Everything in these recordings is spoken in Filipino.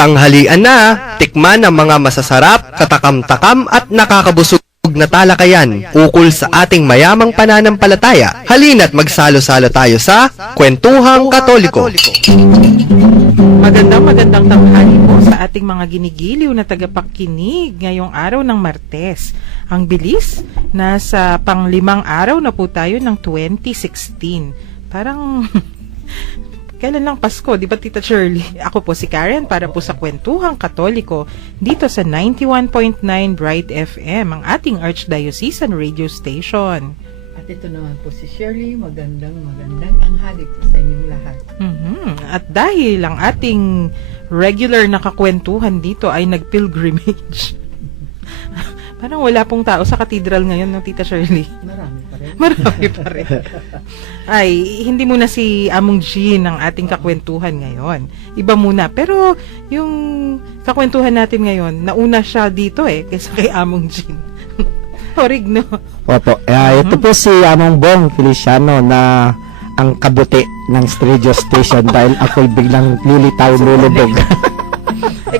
Tanghalian na, tikman ang mga masasarap, katakam-takam at nakakabusog na talakayan ukol sa ating mayamang pananampalataya. Halina't magsalo-salo tayo sa Kwentuhang Katoliko. Magandang tanghali po sa ating mga ginigiliw na tagapakinig ngayong araw ng Martes. Ang bilis, nasa pang-5 araw na po tayo ng 2016. Parang kailan lang Pasko, di ba Tita Shirley? Ako po si Karen para po sa Kwentuhang Katoliko dito sa 91.9 Bright FM, ang ating Archdiocesan radio station. At ito naman po si Shirley, magandang tanghali po sa inyong lahat. At dahil ang ating regular na kakwentuhan dito ay nag-pilgrimage, parang wala pong tao sa katedral ngayon, no, Tita Shirley? Marami pa rin. Ay, hindi muna si Among Jean ang ating kakwentuhan ngayon. Iba muna. Pero yung kakwentuhan natin ngayon, nauna siya dito kaysa kay Among Jean. Horig, no? Opo. Ito po si Among Bong Feliciano na ang kabuti ng radio station dahil ako'y biglang lulitaw-lulubog.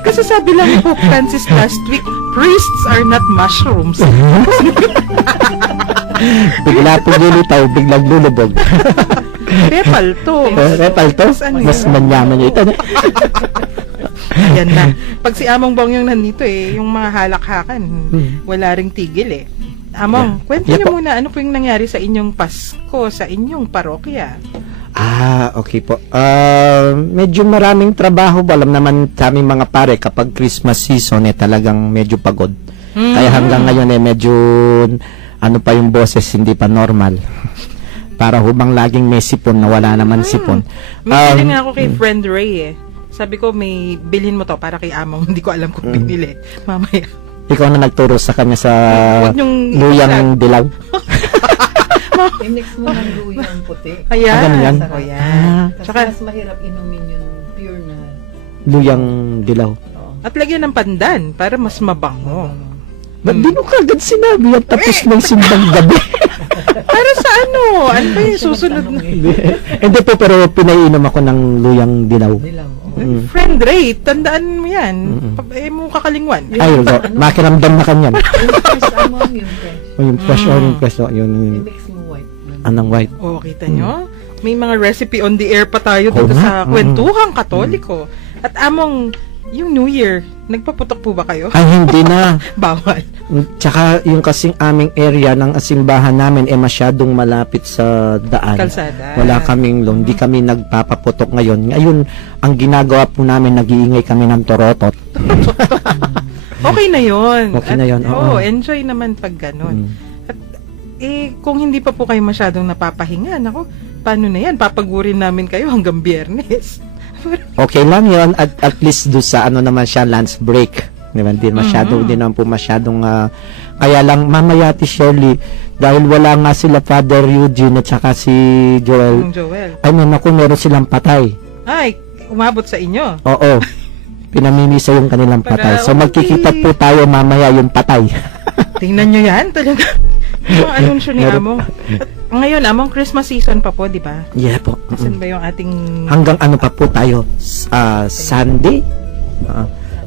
Kasi sabi lang ni Pope Francis last week, priests are not mushrooms. Bigla po lulitaw, biglang lulubog. Repal to. Repal to? Mas manyaman nyo ito. Yan na. Pag si Among Bong yung nandito yung mga halakhakan, wala ring tigil Among, kwento nyo muna, ano po yung nangyari sa inyong Pasko, sa inyong parokya? Okay po. Medyo maraming trabaho. Alam naman sa aming mga pare, kapag Christmas season, talagang medyo pagod. Kaya hanggang ngayon, medyo, ano pa yung boses, hindi pa normal. Para hubang laging may sipon na wala naman sipon. May nga ako kay friend Ray Sabi ko, may bilhin mo to para kay Among. Hindi ko alam kung binili. Mamaya. Ikaw na nagturo sa kanya sa luyang dilaw. I-mix mo ng luyang puti. Ayan. Ganun yan? Kasi mas mahirap inumin yung pure na luyang dilaw. At lagyan ng pandan para mas mabango. Ba't di mo kagad sinabi at tapos ng simbang gabi? Para sa ano? Ano ba yung susunod na? Hindi po, pero pinainom ako ng luyang dilaw. Friend Ray, tandaan mo yan. Mo kakalingwan. Ay, makiramdam na kanyan. yung fresh among yung fresh. Yung fresh or yung fresh. Yung I-mix mo white. anong white. Kita nyo? May mga recipe on the air pa tayo dito sa Kwentuhang Katoliko. At Among, yung New Year, nagpaputok po ba kayo? Ay, hindi na. Bawal. Tsaka yung kasing aming area ng simbahan namin masyadong malapit sa daan. Kalsada. Wala kaming loan. Di kami nagpapaputok ngayon. Ngayon, ang ginagawa po namin, nag-iingay kami ng torotot. Okay na yun. Okay na yun, oo. Enjoy naman pag ganun. At kung hindi pa po kayo masyadong napapahinga, nako, paano na yan? Papagurin namin kayo hanggang Biyernes. Okay lang yun. At least do sa ano naman siya, lunch break. Diba? Di naman po masyadong kaya lang mamaya ti Shirley, dahil wala nga sila Father Eugene at saka si Joel. Ay, meron silang patay. Ay, umabot sa inyo. Oo. Pinamimisa yung kanilang patay. So magkikita po tayo mamaya yung patay. Tingnan nyo yan talaga. Yung anunsyo ni Among. Ngayon, Among, Christmas season pa po, di ba? Yeah po. Saan ba yung ating... Hanggang ano pa po tayo? Sunday?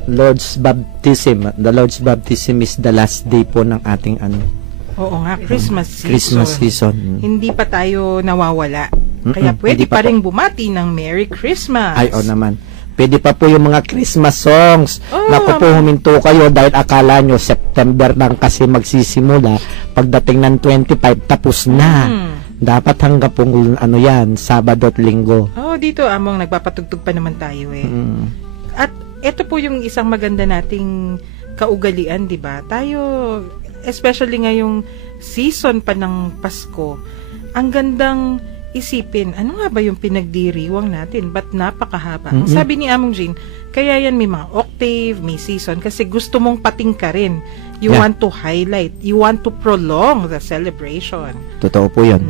Lord's Baptism. The Lord's Baptism is the last day po ng ating Oo nga, Christmas season. Christmas season. Hindi pa tayo nawawala. Kaya pwede pa rin bumati ng Merry Christmas. Ay, naman. Pwede pa po yung mga Christmas songs. Naku po, huminto kayo dahil akala nyo September lang kasi magsisimula. Pagdating ng 25, tapos na. Dapat hanggang pong Sabado at Linggo. Dito, Among, nagpapatugtog pa naman tayo At ito po yung isang maganda nating kaugalian, di ba? Tayo, especially ngayong season pa ng Pasko, ang gandang isipin, ano nga ba yung pinagdiriwang natin? Ba't napakahaba? Ang sabi ni Among Jean, kaya yan may mga octave, may season, kasi gusto mong patingkarin. You want to highlight, you want to prolong the celebration. Totoo po yan.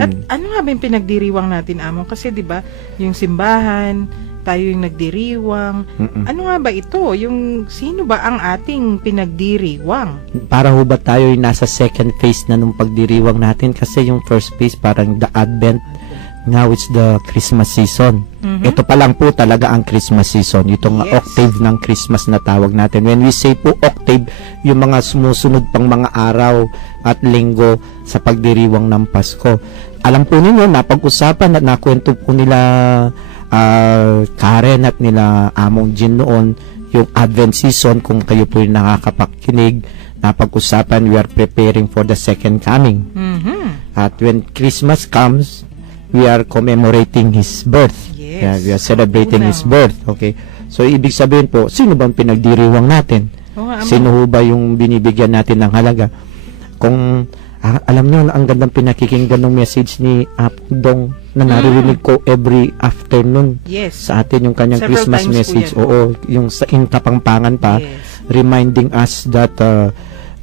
At ano nga ba yung pinagdiriwang natin, Among? Kasi di ba yung simbahan, tayo yung nagdiriwang. Ano nga ba ito? Yung sino ba ang ating pinagdiriwang? Para ho ba tayo yung nasa second phase na nung pagdiriwang natin? Kasi yung first phase parang the Advent Now it's the Christmas season. Mhm. Ito pa lang po talaga ang Christmas season. Itong Yes. octave ng Christmas na tawag natin. When we say po octave, yung mga sumusunod pang mga araw at linggo sa pagdiriwang ng Pasko. Alam po ninyo, napag-usapan at nakwento po nila Karen at nila Among Jean noon, yung Advent season, kung kayo po yung nakakapakinig, napag-usapan, we are preparing for the second coming. Mhm. At when Christmas comes, we are commemorating His birth. Yes. Yeah, we are celebrating Unang. His birth. Okay. So, ibig sabihin po, sino bang pinagdiriwang natin? Oo nga, Amo. Sino ho ba yung binibigyan natin ng halaga? Kung, alam nyo, ang gandang pinakikinggan ng message ni Apodong na naririnig ko every afternoon Yes. sa atin yung kanyang Several Christmas times po message. yan. Oo, yung sa in Kapampangan pa, Yes. reminding us that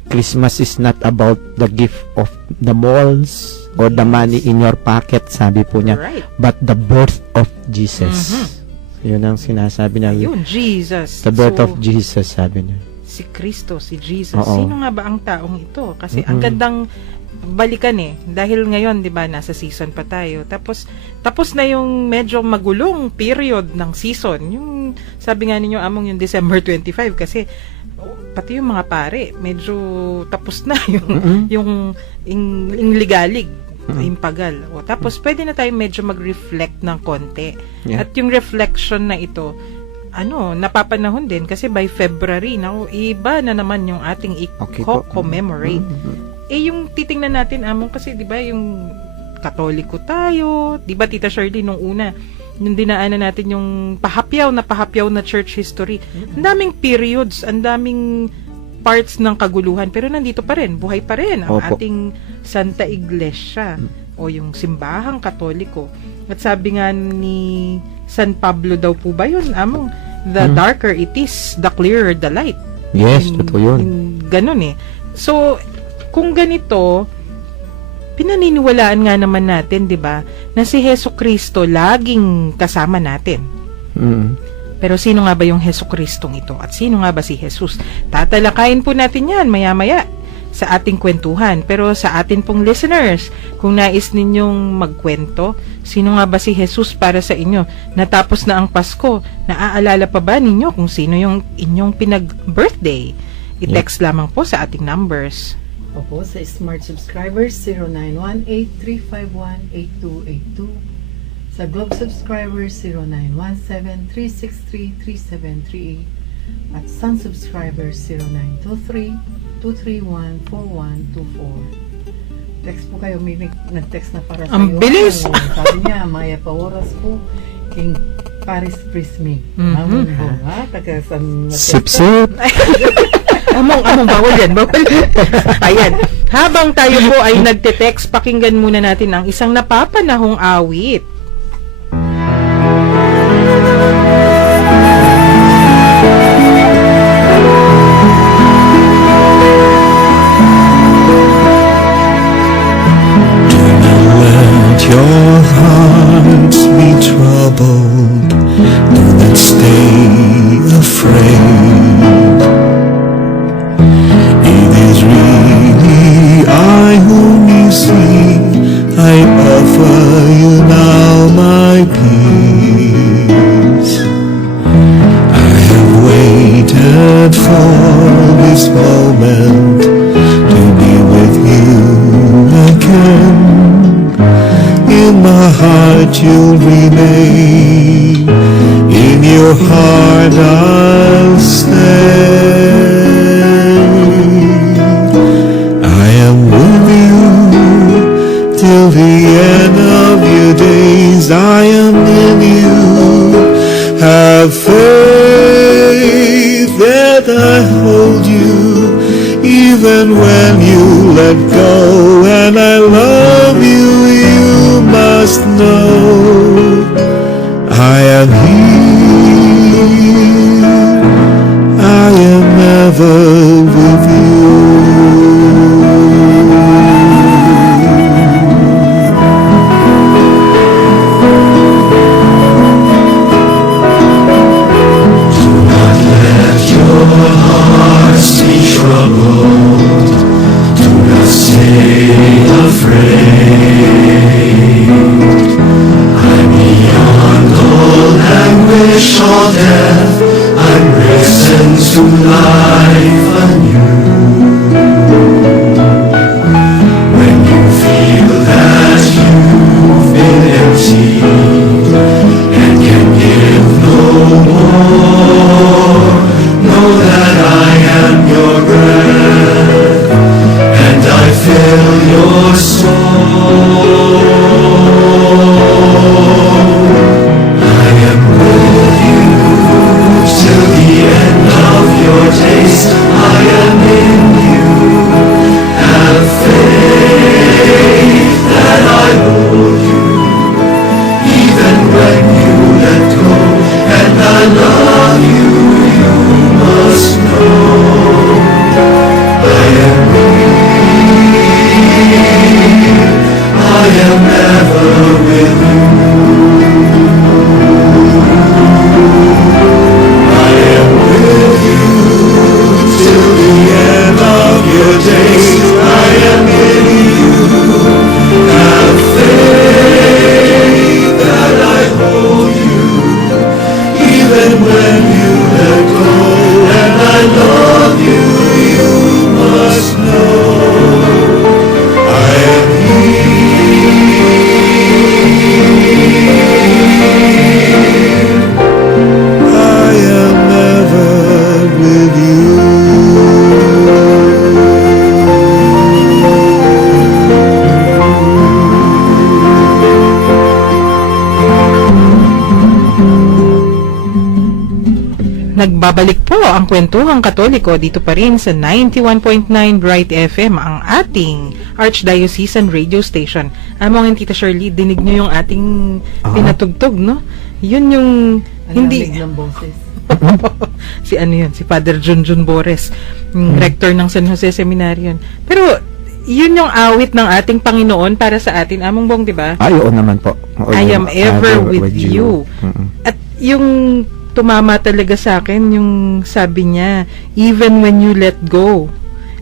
Christmas is not about the gift of the malls or the Yes. money in your pocket, sabi po niya, Right. but the birth of Jesus. Mhm. Yun ang sinasabi niya. Yun, Jesus. The birth So, of Jesus, sabi niya. si Kristo, si Jesus. Oo. Sino nga ba ang taong ito? Kasi Mm-mm. ang gandang balikan dahil ngayon 'di ba nasa season pa tayo. Tapos na yung medyo magulong period ng season. Yung sabi nga ninyo Among yung December 25 kasi pati yung mga pare medyo tapos na yung Mm-mm. yung ligalig. Mm-mm. Impagal. O, tapos pwede na tayo medyo mag-reflect ng konti. Yeah. At yung reflection na ito napapanahon din kasi by February iba na naman yung ating Okay po. i-commemorate. Mhm. Yung titingnan natin Among kasi 'di ba yung Katoliko tayo, 'di ba Tita Shirley nung una nung dinaanan natin yung pahapyaw na church history. Ang daming periods, ang daming parts ng kaguluhan pero nandito pa rin, buhay pa rin ang Opo. ating Santa Iglesia o yung simbahang Katoliko. At sabi nga ni San Pablo daw po ba yun, Among, the darker it is, the clearer the light. Yes, totoo yun. Ganun So, kung ganito, pinaniniwalaan nga naman natin, 'di ba, na si Hesus Kristo laging kasama natin. Mm. Pero sino nga ba yung Hesus Kristong ito? At sino nga ba si Jesus? Tatalakayin po natin 'yan maya-maya sa ating kwentuhan. Pero sa atin pong listeners, kung nais ninyong magkwento, sino nga ba si Jesus para sa inyo? Natapos na ang Pasko, naaalala pa ba ninyo kung sino yung inyong pinag-birthday? I-text lamang po sa ating numbers. Opo, sa Smart Subscribers, 0918-351-8282. Sa Globe Subscribers, 0917-363-3738. At Sun Subscribers, 0923-231-4124. Text po kayo, may nag-text na para sa Ang bilis! Sabi niya, Maya Paoras po, in Paris Prismic. Mhm. Taga San Sip-sip. Among, bawal yan, bawal. Ayan. Habang tayo po ay nagte-text, pakinggan muna natin ang isang napapanahong awit. Let your hearts be troubled. Do not stay afraid. It is really I whom you see. I offer you now my peace. I have waited for this moment to be with you again. In my heart you'll remain. In your heart I'll stay. I am with you till the end of your days. I am in you. Have faith that I hold you even when you let go. And I love you, you must know. I am here. I am ever with you. Do not let your hearts be troubled. Do not say life anew. When you feel that you've been emptied and can give no more, know that I am your breath and I fill your soul. I am with you till the end of your days. I am in you. Have faith that I hold you, even when you let go. And I love you, you must know. I am real. I am never with you. I am with you till the end of your days. I am in you. Have faith that I hold you, even when you let go. And I love you, you must know. I am here. I am never with you. Nagbabalik po ang Kwentuhang Katoliko dito pa rin sa 91.9 Bright FM, ang ating Archdiocesan Radio Station. Among Tita Shirley, dinig nyo yung ating pinatugtog, no? Yun yung hindi... Ang lamig ng boses. Si ano yun? Si Father Junjun Bores, yung rector ng San Jose Seminarian. Pero, yun yung awit ng ating Panginoon para sa atin. Among Bong, di ba? Ay, oo naman po. Oo, I am ever ever with you. At yung tumama talaga sa akin, yung sabi niya, even when you let go,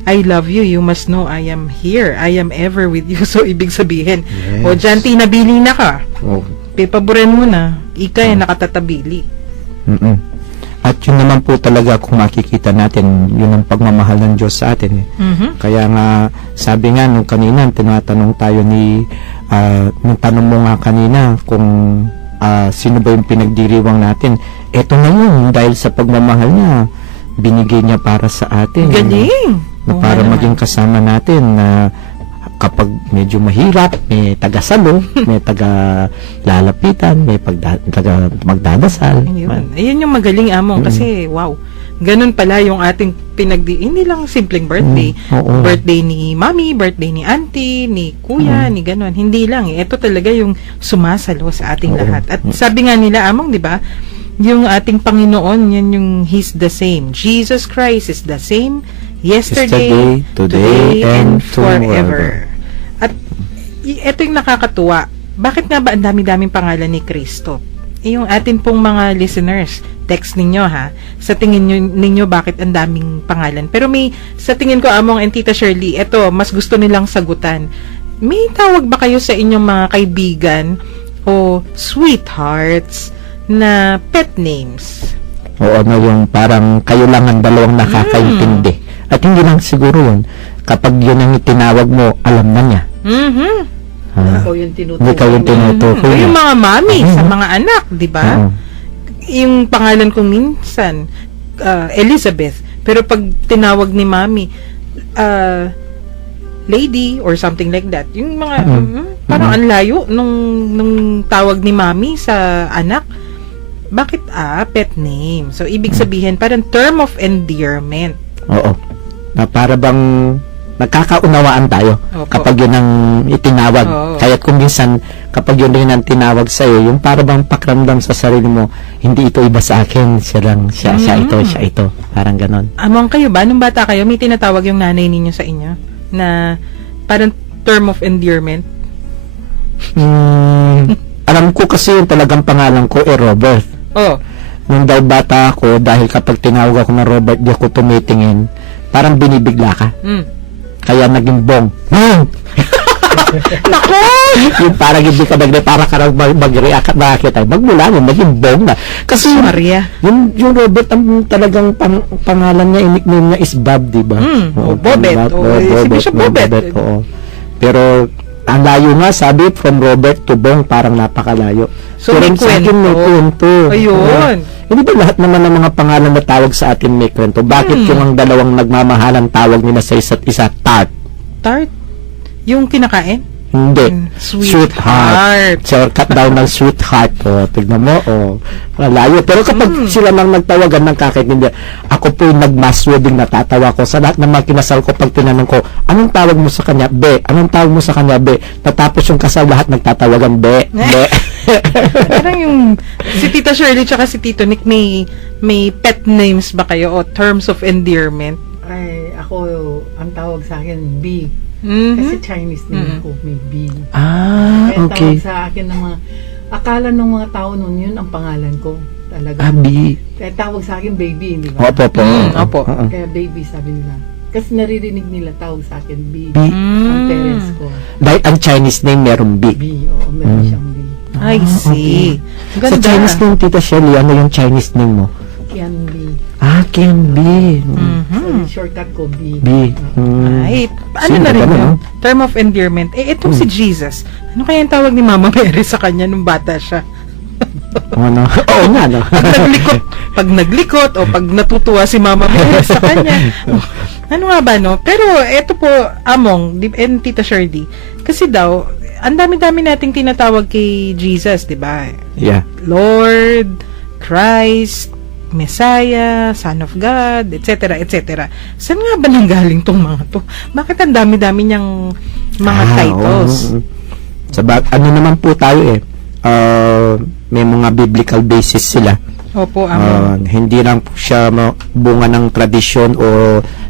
I love you, you must know I am here. I am ever with you. So, ibig sabihin, o dyan, tinabili na ka. Oh. Pipaboran mo na. Ika yung nakatatabili. Mm-mm. At yun naman po talaga kung makikita natin, yun ang pagmamahal ng Diyos sa atin. Kaya nga, sabi nga nung kanina, tinatanong tayo nung tanong mo nga kanina kung sino ba yung pinagdiriwang natin. Eto na yun, dahil sa pagmamahal niya, binigay niya para sa atin. Galing! Na Oo para nga maging kasama natin na kapag medyo mahirap, may taga-salo, may taga-lalapitan, may magdadasal. Ayun yung magaling, Among, kasi wow, ganun pala yung ating hindi lang simpleng birthday. Oo. Birthday ni Mami, birthday ni Auntie, ni Kuya, ni ganun. Hindi lang. Ito talaga yung sumasalo sa ating lahat. At sabi nga nila, Among, di ba, yung ating Panginoon, yan yung He's the same. Jesus Christ is the same yesterday, today, and forever. At ito yung nakakatuwa. Bakit nga ba ang dami-daming pangalan ni Kristo? Yung atin pong mga listeners, text ninyo ha, sa tingin ninyo bakit ang daming pangalan. Pero sa tingin ko, Among and Tita Shirley, ito, mas gusto nilang sagutan. May tawag ba kayo sa inyong mga kaibigan o sweethearts na pet names? O ano yung parang kayo lang ang dalawang nakakaintindi. At hindi lang siguro yun. Kapag yun ang itinawag mo, alam na niya. Ikaw yung tinutukoy. Hindi ka yung tinutukoy. Yung mga mami sa mga anak, di ba? Oo. Yung pangalan ko minsan, Elizabeth. Pero pag tinawag ni mami, lady or something like that. Yung mga, parang ang layo nung tawag ni mami sa anak. Bakit pet name? So, ibig sabihin, parang term of endearment. Oo. Na para bang nagkakaunawaan tayo Opo. kapag yun ang itinawag. Oo. Kaya kung minsan, kapag yun ang tinawag sa'yo, yung para bang pakramdam sa sarili mo, hindi ito iba sa akin, siya ito. Parang ganon. Among kayo ba? Nung bata kayo, may tinatawag yung nanay ninyo sa inyo na parang term of endearment? Alam ko kasi yung talagang pangalan ko, Robert. Oh. Nung daw bata ako, dahil kapag tinawag ako ng Robert, di ako tumitingin, parang binibigla ka. Kaya naging Bong. Nako! Yung parang hindi ka para ka mag-react at nakakita. Magmula mo, maging Bong na. Kasi Maria. yung Robert, ang talagang pangalan niya, nickname niya is Bob, di ba? Bobet. Si Bishop Bobet. Oo. Pero, ang layo nga, sabi, from Robert to Bong, parang napakalayo. So, pero may sa akin, may kwento. Ayun. Hindi ba lahat naman ng mga pangalan na tawag sa atin may kwento? Bakit yung ang dalawang nagmamahalan tawag nila sa isa't isa, Tart? Tart? Yung kinakain? Hindi. Sweetheart. So, cut down ng sweetheart. O, tignan mo, malayo. Pero kapag sila nang nagtawagan ng kakaintindi, ako po yung nag-mass wedding, natatawa ko. Sa lahat ng mga kinasal ko, pag tinanong ko, anong tawag mo sa kanya? Be. Anong tawag mo sa kanya? Be. Natapos yung kasal, lahat nagtatawagan, Be. Be. Parang yung si Tita Shirley tsaka si Tito Nick may pet names ba kayo o terms of endearment? Ay, ako, ang tawag sa akin, B. Mhm. Kasi Chinese name ko, may B. Ah, Kaya okay. tawag sa akin ng mga, akala ng mga tao noon yun ang pangalan ko. Talaga. Abi. Kaya tawag sa akin, baby, di ba? Opo, po. Opo. Oo. Kaya baby, sabi nila. Kasi naririnig nila tawag sa akin, B. B. Ang parents ko. Dahil ang Chinese name, meron B. B, oo, meron siyang B. I see. Sa Ganda. Chinese name, Tita Shirley, ano yung Chinese name mo? Kian B. Kim B. So, yung shortcut ko, B. B. Ay, ano Sino na rin ba, no? yung term of endearment? Itong si Jesus. Ano kaya yung tawag ni Mama Mary sa kanya nung bata siya? Ano? Oo nga, no? Pag naglikot o pag natutuwa si Mama Mary sa kanya. Ano nga ba, no? Pero eto po, Among and Tita Shirley, kasi daw, ang dami-dami nating tinatawag kay Jesus, di ba? Yeah. Lord, Christ, Messiah, Son of God, etc., etc. Saan nga ba nanggaling tong mga to? Bakit ang dami-dami niyang mga titles? oo. Ano naman po tayo may mga biblical basis sila. Opo, Hindi lang po siya bunga ng tradisyon o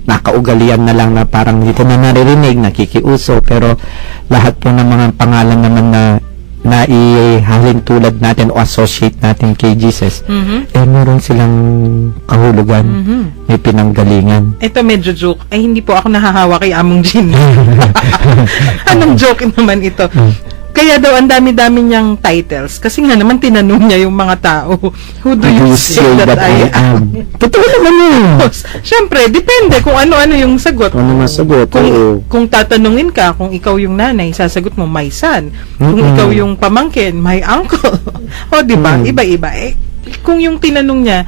nakaugalian na lang na parang dito na naririnig, nakikiuso, pero lahat po ng mga pangalan naman na naihalin tulad natin o associate natin kay Jesus, meron silang kahulugan, may pinanggalingan. Ito medyo joke. Ay, hindi po ako nahahawa kay Among Jean. Anong joke naman ito? Kaya daw, ang dami-dami niyang titles. Kasi nga naman, tinanong niya yung mga tao, who do you say that I am? Totoo naman yun. Siyempre, depende kung ano-ano yung sagot. Ano masagot? Oo. Kung tatanungin ka, kung ikaw yung nanay, sasagot mo, my son. Kung ikaw yung pamangkin, my uncle. O, di ba? Iba-iba. Kung yung tinanong niya,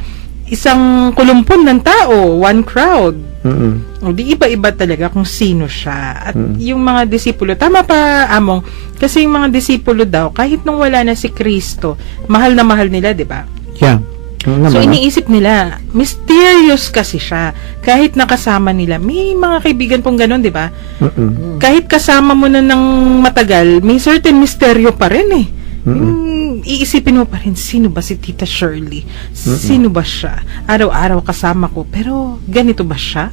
isang kulumpon ng tao, one crowd. O, di iba-iba talaga kung sino siya. At yung mga disipulo, tama pa, Among, kasi yung mga disipulo daw, kahit nung wala na si Kristo, mahal na mahal nila, di ba? Yeah. So, iniisip nila, mysterious kasi siya. Kahit nakasama nila, may mga kaibigan pong ganun, di ba? Kahit kasama mo na ng matagal, may certain misteryo pa rin eh. Yung iisipin mo pa rin, sino ba si Tita Shirley? Sino ba siya? Araw-araw kasama ko, pero ganito ba siya?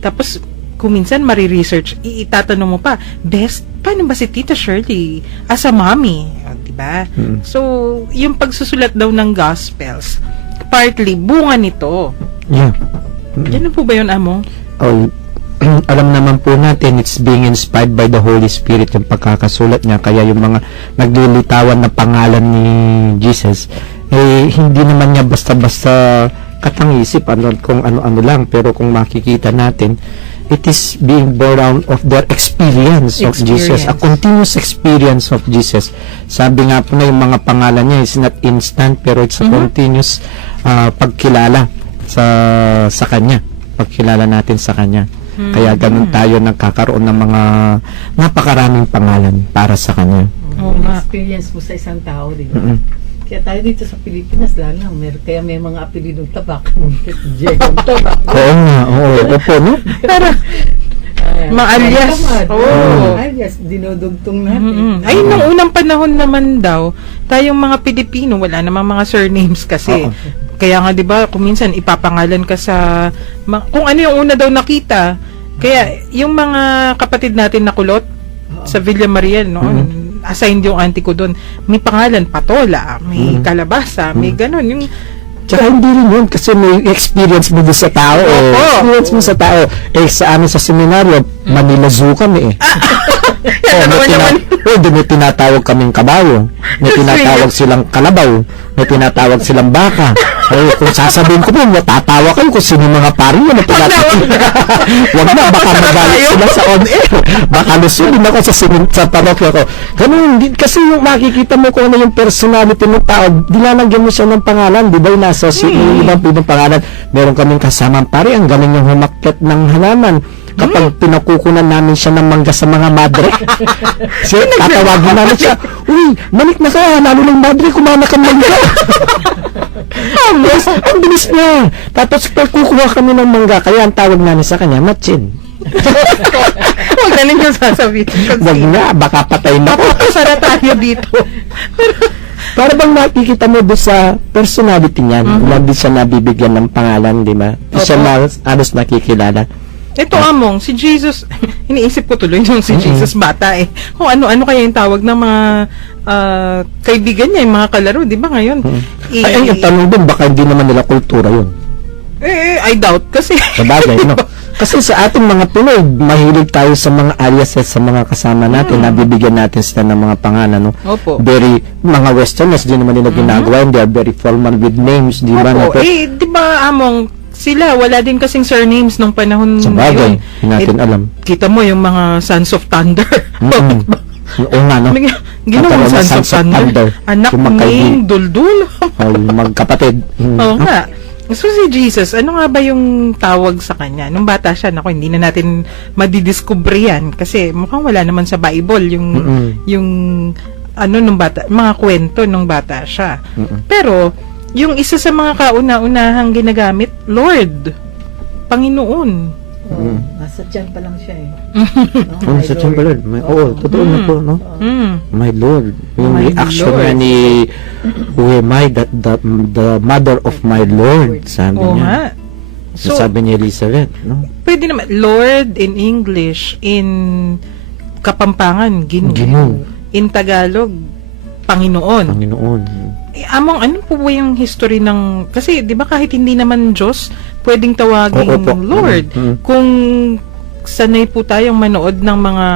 Tapos, kung minsan mariresearch, itatanong mo pa, Best, paano ba si Tita Shirley as a mommy? Diba? So, yung pagsusulat daw ng Gospels, partly, bunga nito. Yeah. Yan po ba yun, Amo? Alam naman po natin, it's being inspired by the Holy Spirit yung pagkakasulat niya. Kaya yung mga naglilitawan na pangalan ni Jesus, hindi naman niya basta-basta katang-isip kung ano-ano lang. Pero kung makikita natin, it is being born out of their experience of Jesus, a continuous experience of Jesus. Sabi nga po na yung mga pangalan niya is not instant, pero it's a continuous pagkilala sa Kanya. Pagkilala natin sa Kanya. Kaya ganun tayo nagkakaroon ng mga napakaraming pangalan para sa Kanya. Experience mo sa isang tao, di ba? Kaya tayo dito sa Pilipinas, lalo kaya may mga apelidong tabak. Jegong tabak. Oo nga, opo, no? Pero, alias. Alias, dinodugtong natin. Ay, nung unang panahon naman daw, tayong mga Pilipino, wala namang mga surnames kasi. Kaya nga, di ba, kung minsan ipapangalan ka sa, kung ano yung una daw nakita. Kaya, yung mga kapatid natin na kulot, sa Villa Maria, no, assigned yung auntie ko doon, may pangalan, Patola, may Kalabasa, may ganon. Yung Tsaka hindi rin yun kasi may experience mo doon sa tao eh. Experience mo sa tao. Eh sa amin sa seminaryo, Manila Zoo kami eh. Doon may tinatawag kaming kabayo. May tinatawag silang kalabaw. May tinatawag silang baka. Eh, kung sasabihin ko po, matatawa kayo kung sino yung mga pari mo na tinatawag. Huwag na, baka magalit sila sa on-air. Baka lusulin ako sa parokya ko. Ganun, kasi yung makikita mo kung ano yung personality ng tao, dilalagyan mo siya ng pangalan. Di ba yung nasa yung ibang pangalan? Meron kaming kasamang pari, ang galing yung humakyat ng halaman. Kapag pinakukunan namin siya ng mangga sa mga madre, tatawagin namin siya, uy, manik na ka, lalo ng madre, kumana kang mangga. Ang bilis niya. Tapos kukuha kami ng mangga, kaya ang tawag namin sa kanya, Matchin. Huwag na ninyo sasabihin. Wag na, baka patay na ko. Papasara tayo dito. Para bang nakikita mo doon sa personality niya, hindi siya nabibigyan ng pangalan, di ba? Hindi siya halos nakikilala. Ito among, si Jesus, iniisip ko tuloy yung si Jesus bata eh. Kung ano-ano kaya yung tawag ng mga kaibigan niya, yung mga kalaro, di ba ngayon? Ay, ang tanong doon, baka hindi naman nila kultura yun. I doubt kasi. Sabagay, no? Kasi sa ating mga Pinoy, mahilig tayo sa mga aliases sa mga kasama natin, nabibigyan natin sila ng mga pangalan, no? Opo. Very, mga Westerners, di naman nila ginagawa, they are very formal with names, di ba? Opo. Di ba among, sila, wala din kasing surnames nung panahon Sabagay, ngayon. hindi natin alam. Kita mo yung mga Sons of Thunder. Oo nga, no? Ginawang Sons of Thunder. Anak ni Duldul. Magkapatid. Oo nga. So si Jesus, ano nga ba yung tawag sa kanya? Nung bata siya, nako, hindi na natin madidiscover yan kasi mukhang wala naman sa Bible yung ano nung bata, mga kwento nung bata siya. Pero yung isa sa mga kauna-unahang ginagamit, Lord, Panginoon. Nasa tiyan pa lang siya eh. Sa tiyan pa, Lord. Oo, totoo na po, no? My Lord. Yung My reaction Lord. nga ni who am I, the mother of my Lord, sabi Oo niya. nga. So, Sabi ni Elizabeth, no? pwede naman, Lord in English, in Kapampangan, Ginoo. Ginoo. In Tagalog, Panginoon. Panginoon. Among ano po ba yung history ng, kasi di ba kahit hindi naman Diyos, pwedeng tawaging Oo po. Lord. Kung sanay po tayong manood ng mga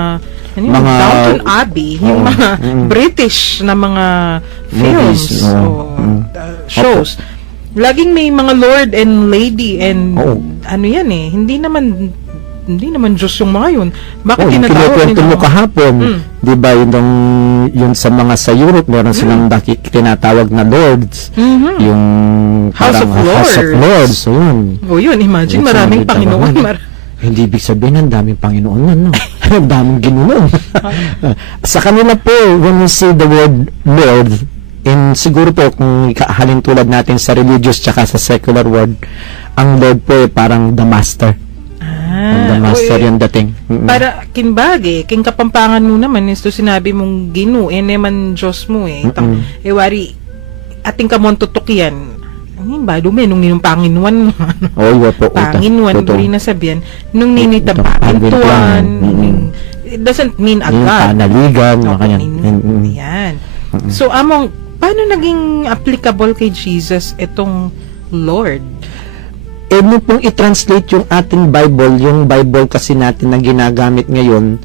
Downton Abbey, yung mga British na mga films Movies, o shows, laging may mga Lord and Lady and ano yan eh, hindi naman Diyos yung mga yun. Bakit yung tinatawag kinukwento mo nila? kahapon, di ba, yun sa mga sa Europe, meron silang tinatawag na lords, yung House parang of House of Lords. Lords, so yun. O yun, imagine, Yung maraming sinabi Panginoon. tawagan. Hindi ibig sabihin ang daming Panginoon nun, no? Ang daming ginunon. Sa kanila po, when we say the word Lord, and siguro po kung halin tulad natin sa religious tsaka sa secular word, ang Lord po parang the master. The master yung dating. Para kinbagi, king Kapampangan mo naman is to sinabi mong Ginoo, naman Diyos mo eh. Wari, ating kamon tutukyan. Bado may nung ninong Panginoon mo. Iwa po. Panginoon, buri na sabihan. Nung ninita Pakintuan. It doesn't mean Yung agad. panaligan, mga kanyan. Yan. So, among, paano naging applicable kay Jesus itong Lord? Nung pong i-translate yung ating Bible, yung Bible kasi natin na ginagamit ngayon,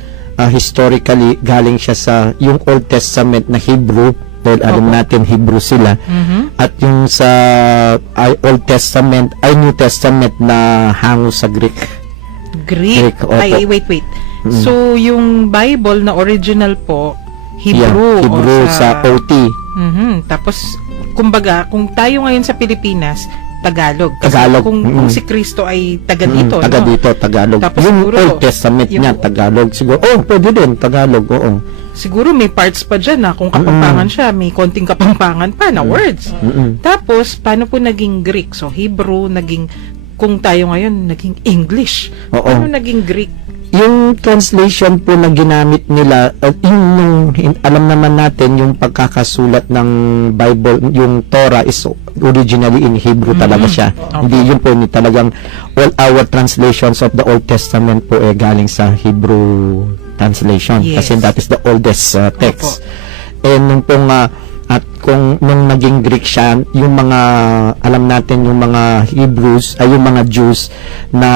historically, galing siya sa yung Old Testament na Hebrew, dahil alam natin Hebrew sila, at yung sa Old Testament, ay New Testament na hango sa Greek. Greek. Opo. Ay, wait. So, yung Bible na original po, Hebrew. Hebrew o sa OT. Tapos, kumbaga, kung tayo ngayon sa Pilipinas, Tagalog. Kasi Tagalog. Kung si Kristo ay taga dito, Taga no? dito, Tagalog. Tapos Yung siguro, Old Testament niya, Tagalog. Siguro, pwede din, Tagalog, oo. Siguro may parts pa dyan na kung Kapampangan siya, may konting Kapampangan pa na words. Tapos, paano po naging Greek? So, Hebrew, naging, kung tayo ngayon, naging English. Oo. Paano naging Greek? Yung translation po na ginamit nila, alam naman natin yung pagkakasulat ng Bible, yung Torah is originally in Hebrew talaga siya. Hindi yun po ni talagang all our translations of the Old Testament po galing sa Hebrew translation. Yes. Kasi that is the oldest text. And nung pong At kung nung naging Greek siya, yung mga, alam natin yung mga Hebrews, ay yung mga Jews na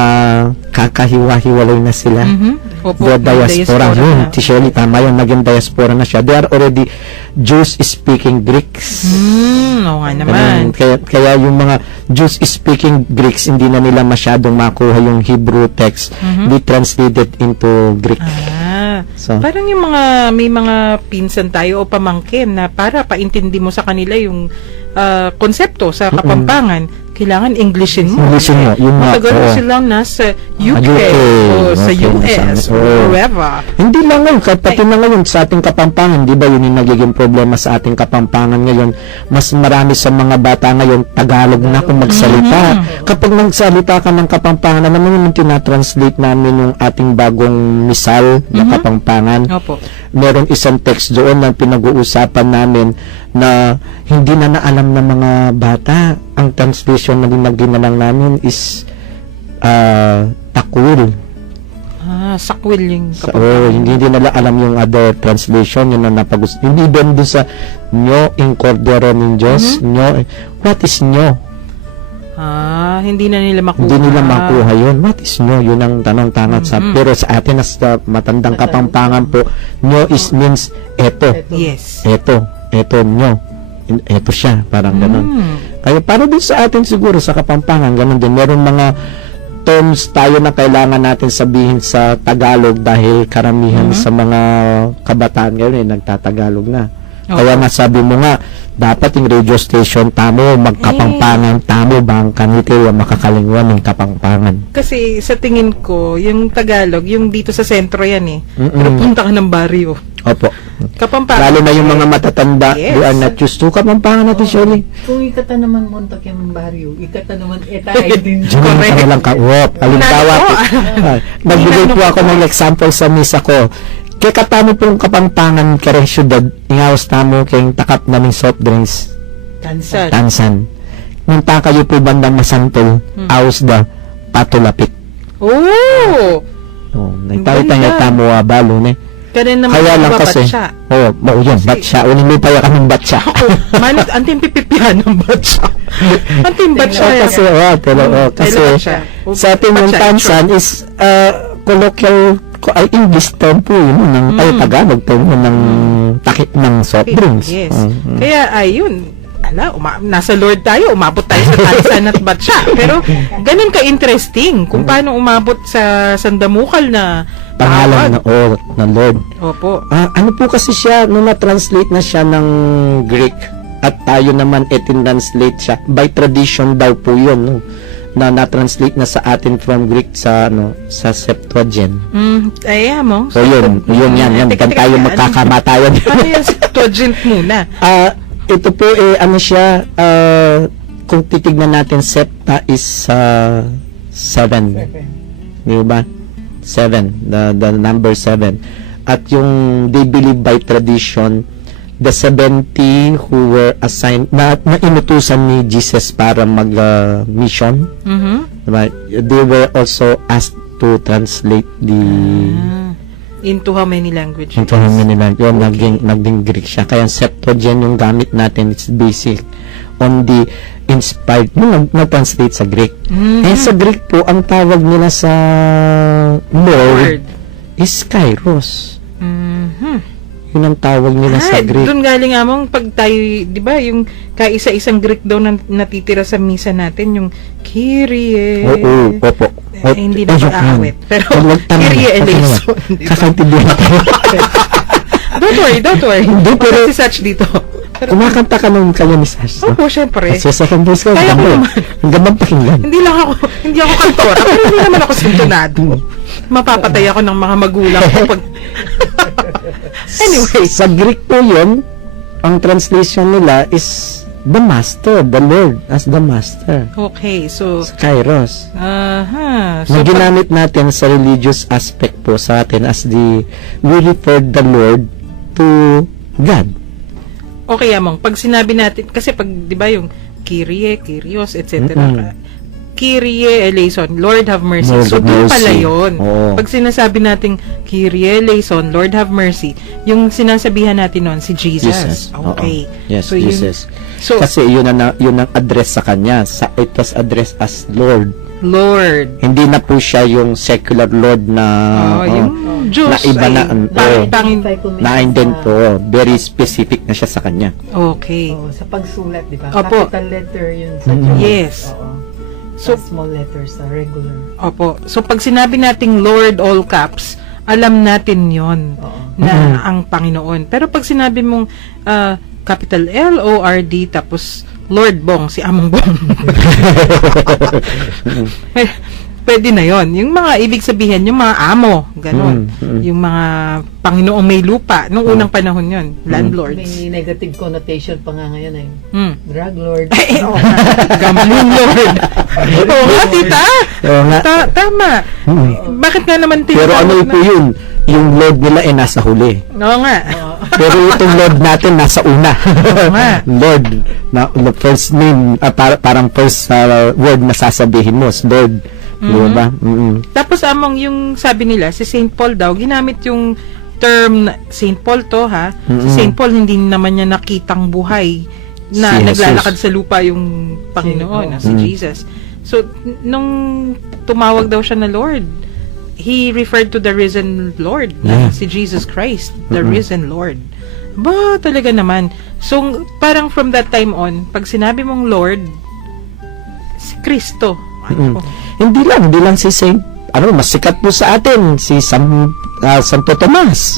kakahiwa-hiwalay na sila. Opo, The yung diaspora. Yun, na. Shirley, tama yun, naging diaspora na siya. They are already Jews speaking Greeks. Oo nga naman. Kaya yung mga Jews speaking Greeks, hindi na nila masyadong makuha yung Hebrew text. They translated into Greek. So, Parang yung mga, may mga pinsan tayo o pamangkin na para paintindi mo sa kanila yung konsepto sa Kapampangan, kailangan Englishin mo. Englishin mo, yun nga, Matagal na oo. silang nasa UK, UK, o sa okay, US oo. or wherever. hindi lang ngayon, kahit pati na ngayon sa ating Kapampangan, di ba yun yung nagiging problema sa ating Kapampangan ngayon. Mas marami sa mga bata ngayon, Tagalog na kung magsalita. Kapag nagsalita ka ng Kapampangan, alam mo yung tinatranslate namin yung ating bagong misal na Kapampangan. Opo. Meron isang text doon na pinag-uusapan namin na hindi na naalam ng mga bata. Ang translation na ginagalang namin is takwil. Sakwil yung Hindi nila alam yung other translation, yun na hindi din doon sa nyo in cordero ng Diyos, nyo, what is nyo? Hindi na nila makuha. Hindi nila makuha yun. What is nyo? Yun ang tanong-tangat sa, pero sa atin as matandang Kapampangan po, nyo is means eto. Yes. Eto nyo. Eto siya, parang ganun. Kaya para din sa atin siguro sa Kapampangan, ganun din. Meron mga terms tayo na kailangan natin sabihin sa Tagalog dahil karamihan sa mga kabataan ngayon nagtatagalog na. Kaya nga sabi mo nga, dapat yung radio station tamo, magkapampangan, tamo bang kanito yung makakalingwan ng Kapampangan. Kasi sa tingin ko, yung Tagalog, yung dito sa sentro yan eh. Pero punta ka ng baryo. Opo. Kapampangan. Lalo na yung mga matatanda, Yes. they are not used to Kapampangan natin, Shirley. Kung ikata naman muntak yung baryo, ikata naman tayo din. Correct. Lang ka-op. Halimbawa, nagbigay po ako ng example sa misa ko. Kaya katamo pong Kapampangan kareng syudad, ingawas tamo kayong takap naming soft drinks, Tansan. tansan. Nung kayo po bandang masantol, awas da, patulapit. Oh! Nagpalitan niya tamo balo ne. Kaya naman Kaya lang kasi, batsa. yun, batsa. Unin mo pa kaming batsa. Manit, anting pipipyan ng batsa. Anting batsa. Kasi, kasi, sa atin yung Batsa, tansan is, colloquial, ay English term po yun, ay Tagalog term yun, ng takip ng soft drinks. Yes. Kaya ayun, nasa Lord tayo, umabot tayo sa tansan at batsa. Pero ganun ka-interesting kung paano umabot sa sandamukal na Pangalan ng Lord. Opo. Ano po kasi siya, nung na-translate na siya ng Greek, at tayo naman itin-translate siya, by tradition daw po yun, no? Na na-translate na sa atin from Greek sa Septuagint. Ayan mo. So yun yan. Teka, Dan tayo magkakamatayan. Ano yung Septuagint muna? Ito po ano siya, kung titignan natin, septa is 7. Di ba? 7, the number 7. At yung they believe by tradition, the 70 who were assigned, na inutusan ni Jesus para mag-mission, diba? They were also asked to translate the Into how many languages? Into how many languages? Yun, naging Greek siya. Kaya Septuagint yung gamit natin, it's basic on the inspired, nag-translate sa Greek. Eh sa Greek po, ang tawag nila sa Lord is Kairos. Yun ang tawag nila sa Greek. Doon galing among pag tayo, di ba, yung kaisa-isang Greek daw na natitira sa misa natin, yung Kyrie. Oo, opo. Hindi na pag-aawit. Pero Kyrie eleison. Kakaintindihan ko. Don't worry. Hindi, pero Si Satch dito. kumakanta ka nung kanya ni Sash. Opo, syempre. Sa second verse ko, Kaya ko naman. ang gandang pakinggan. Hindi ako kantora, pero hindi naman ako sintonado. Mapapatay ako ng mga magulang ko pag... Anyway. Sa Greek po yun, ang translation nila is the Master, the Lord as the Master. Okay, so... Kairos. So, Na ginamit natin sa religious aspect po sa atin as we refer the Lord to God. okay, Among, pag sinabi natin, kasi pag, di ba, yung Kyrie, Kyrios, etc., Kyrie eleison, Lord have mercy. Lord So, have doon pala mercy. yun. Oo. Pag sinasabi natin, Kyrie eleison, Lord have mercy, yung sinasabihan natin noon, si Jesus. Okay. Oo. Yes, So, yun- Jesus. so, Kasi yun ang address sa kanya. It was addressed as Lord. Lord. Hindi na po siya yung secular Lord na Yung Diyos. na iba na, Identify ko na minsan din sa- po. Very specific na siya sa kanya. Okay. Sa pagsulat, di ba? Opo. Capital letter yun sa Mm. Diyos. Yes. Oo. So- Sa small letters, sa regular. Opo. So, pag sinabi nating Lord all caps, alam natin yon Oo. na ang Panginoon. Pero pag sinabi mong capital L-O-R-D tapos Lord Bong, si Among Bong. Pwede na yon. Yung mga ibig sabihin, yung mga amo, ganun. Yung mga Panginoong may lupa, nung unang panahon yon, landlords. May negative connotation pa nga ngayon eh. Drug lord. Oo nga. Gambling lord. Oo nga, tita. Oo nga. Tama. Bakit nga naman Pero ano po yun? Yung Lord nila nasa huli. Oo nga. Pero itong Lord natin nasa una. nga. Lord, the first name, parang first word na sasabihin mo, is Lord. Di ba? Tapos among yung sabi nila, si St. Paul daw, ginamit yung term, St. Paul to ha, si St. Paul hindi naman niya nakitang buhay na Si Jesus. naglalakad sa lupa yung Panginoon, si Jesus. So, nung tumawag daw siya na Lord, he referred to the risen Lord, Yeah. si Jesus Christ, the risen Lord. Ba, talaga naman. So, parang from that time on, pag sinabi mong Lord, si Kristo. Ano po? Hindi lang si Saint, mas sikat po sa atin, si Santo Tomas.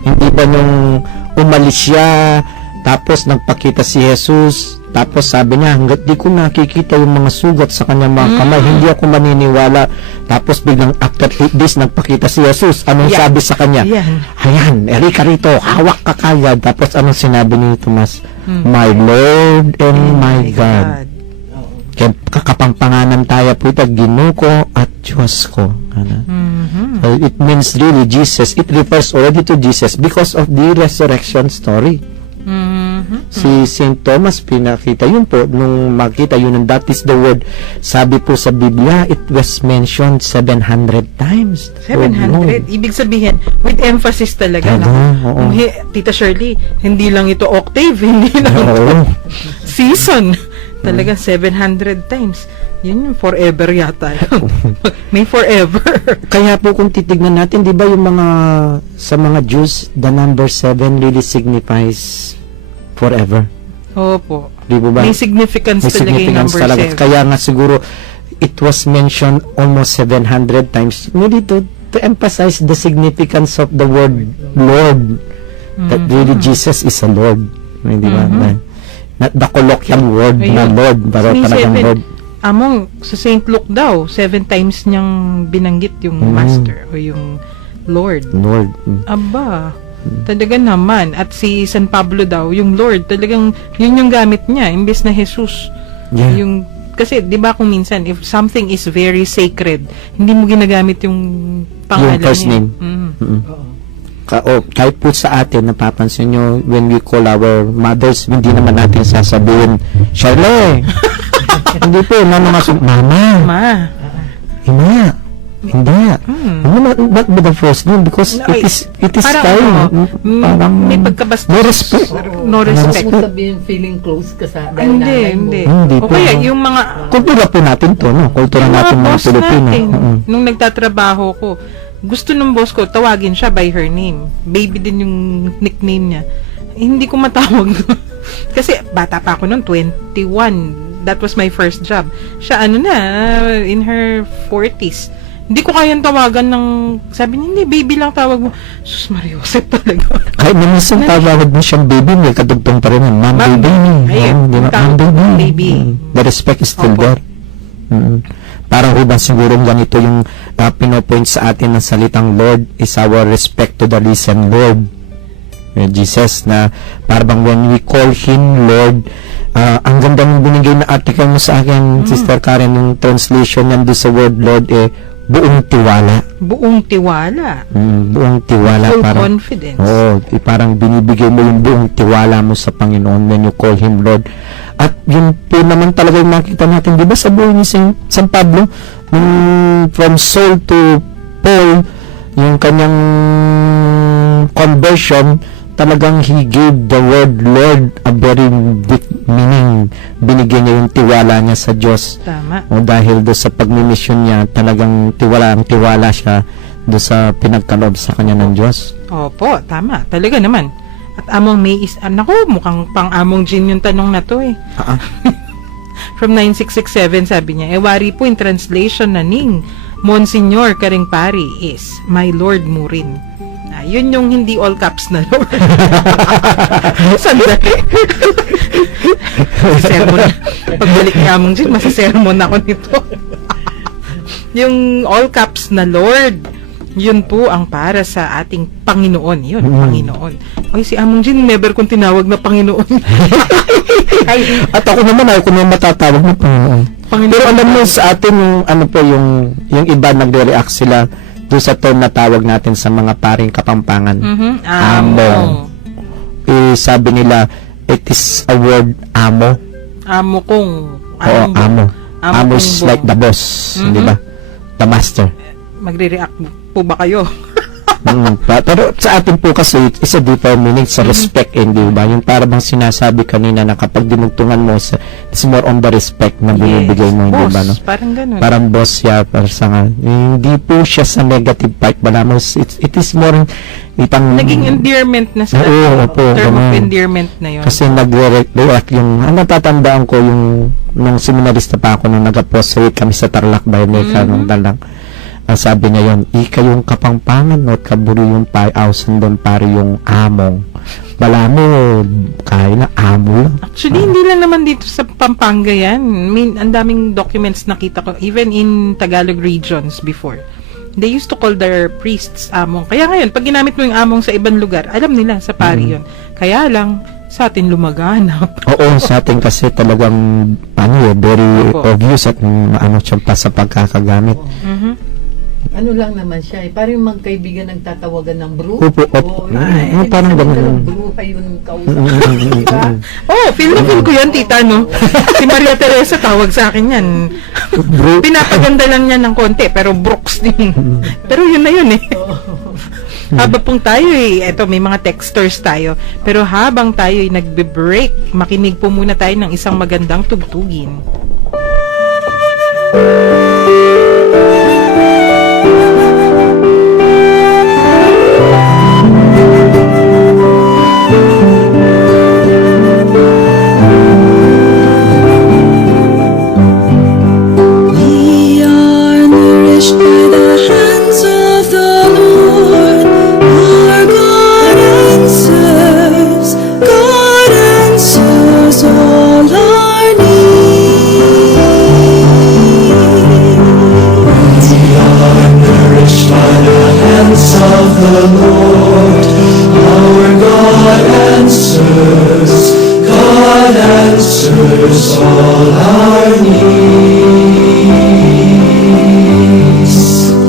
Hindi ba nung umalis siya, tapos nagpakita si Jesus, tapos sabi niya, hanggat di ko nakikita yung mga sugat sa kanyang mga kamay, hindi ako maniniwala. Tapos biglang after 8 days, nagpakita si Jesus. Anong Yeah. sabi sa kanya? Yeah. Ayan, eri ka rito, hawak ka kagad. Tapos anong sinabi ni Tomas? My Lord and my God. Kaya kakapangpanganan tayo po ito, Ginoo ko at Diyos ko. Ano? So, it means really Jesus. It refers already to Jesus because of the resurrection story. Si St. Thomas, pinakita yun po, nung makita yun, and that is the word, sabi po sa Biblia, it was mentioned 700 times. 700. Ibig sabihin, with emphasis talaga. Oo. Tita Shirley, hindi lang ito octave, hindi lang ito Oo. season. Talagang 700 times. Yun yung forever yata. May forever. Kaya po kung titignan natin, di ba yung mga, sa mga Jews, the number 7 really signifies forever. Opo. Di ba ba? May significance May talaga yung significance number talaga. 7. Kaya nga siguro, it was mentioned almost 700 times. Maybe to emphasize the significance of the word Lord. That really Jesus is a Lord. Di ba? Not the colloquial word na Ayun. Lord, pero May talagang 7. Lord. Among, sa St. Luke daw, 7 times niyang binanggit yung Master o yung Lord. Lord. Aba, talaga naman. At si San Pablo daw, yung Lord, talagang yun yung gamit niya, imbes na Jesus. Yeah. Yung, kasi, di ba kung minsan, if something is very sacred, hindi mo ginagamit yung pangalan Yung first niya. name. Kahit po sa atin, napapansin nyo, when we call our mothers, hindi naman natin sasabihin, Shirley! Hindi po, Mama, Ma. Ina, hindi. Not with the first name because Ay, it is parang time. ano, may pagkabastos. no respect. No respect. Huwag mo sabihin feeling close ka sa dahil Hindi, nanay mo. hindi. Hindi O po. kaya, yung mga Kultura po natin to, no? Kultura natin mga boss Pilipino. natin, Mm-mm. nung nagtatrabaho ko, gusto ng boss ko, tawagin siya by her name. Baby din yung nickname niya. Hindi ko matawag. Kasi bata pa ako noon, 21. That was my first job. Siya ano na, in her 40s. Hindi ko kayang tawagan ng, sabi niya, hindi, baby lang tawag mo. Sus, Mariosep talaga. Kahit na minsan tawagad mo siyang baby, may kadugtong pa rin. Ma'am, Ma'am, baby. ayun, Di ba? tawag Ma'am, baby. baby. The respect is still Opo. there. Parang hubang siguro ganito yung pinopoint sa atin ng salitang Lord is our respect to the risen Lord. Jesus na parang when we call Him Lord, ang ganda ng binigay na article mo sa akin, Sister Karen, yung translation yan doon sa word Lord, buong tiwala. Buong tiwala. Buong tiwala. Full Parang, confidence. parang binibigay mo yung buong tiwala mo sa Panginoon when you call Him Lord. At yun po naman talaga yung nakita natin, di ba sa buhay ni San Pablo, from Saul to Paul, yung kanyang conversion, talagang he gave the word Lord a very deep meaning. Binigyan niya yung tiwala niya sa Diyos. Tama. O dahil do sa pagmimisyon niya, talagang tiwala siya do sa pinagkaloob sa kanya ng Diyos. Opo, tama. Talaga naman. At among May is, naku, mukhang pang-among Jean yung tanong na to eh. From 9667, sabi niya, wari po in translation na ning Monsignor Karing Pari is, My Lord Murin. Yun yung hindi all caps na Lord. Sandali. Sermon. Pagbalik ni among Jean, masisermon ako nito. Yung all caps na Lord, yun po ang para sa ating Panginoon. Yun, Panginoon. Ay, si Among Jean, never kong tinawag na Panginoon. At ako naman, ako naman matatawag na Panginoon. Pero alam mo sa atin, yung iba nagre-react sila doon sa tone na tawag natin sa mga paring Kapampangan. Amo. Sabi nila, it is a word, amo. Amo kong. Oo, amo. Amo is like the boss, di ba? The master. Magre-react po ba kayo? Pero sa atin po kasi it's a deeper meaning sa respect, di ba? Yung para bang sinasabi kanina na kapag dinugtungan mo, it's more on the respect na binibigay mo, di ba? No? Parang ganun. Parang boss siya, parang sa hindi po siya sa negative part, it is more itang naging endearment na sa term of endearment na yun. Kasi nagre-react yung, natatandaan ko yung nung seminarista pa ako nung nag-post kami sa Tarlac by Mecca nung Tarlac. Sabi niya yun, ika yung Kapampangan no, kaburi yung pausan doon pare yung among. Wala mo, kaya na amo lang. Actually, hindi lang naman dito sa Pampanga yan. I mean, ang daming documents nakita ko, even in Tagalog regions before. They used to call their priests among. Kaya ngayon, pag ginamit mo yung among sa ibang lugar, alam nila, sa pari yun. Kaya lang, sa atin lumaganap. Oo, sa atin kasi talagang, very obvious at siya pa sa pagkakagamit. Ano lang naman siya, parang magkaibigan nagtatawagan ng bro. Opo. Parang ganun. Bruha yun kausap. Feel na feel ko yan, tita, no? Si Maria Teresa tawag sa akin yan. Pinapaganda lang niya ng konti, pero Brooks din. Pero yun na yun eh. Habang pong tayo eto may mga texters tayo, pero habang tayo nagbe-break, makinig po muna tayo ng isang magandang tugtugin.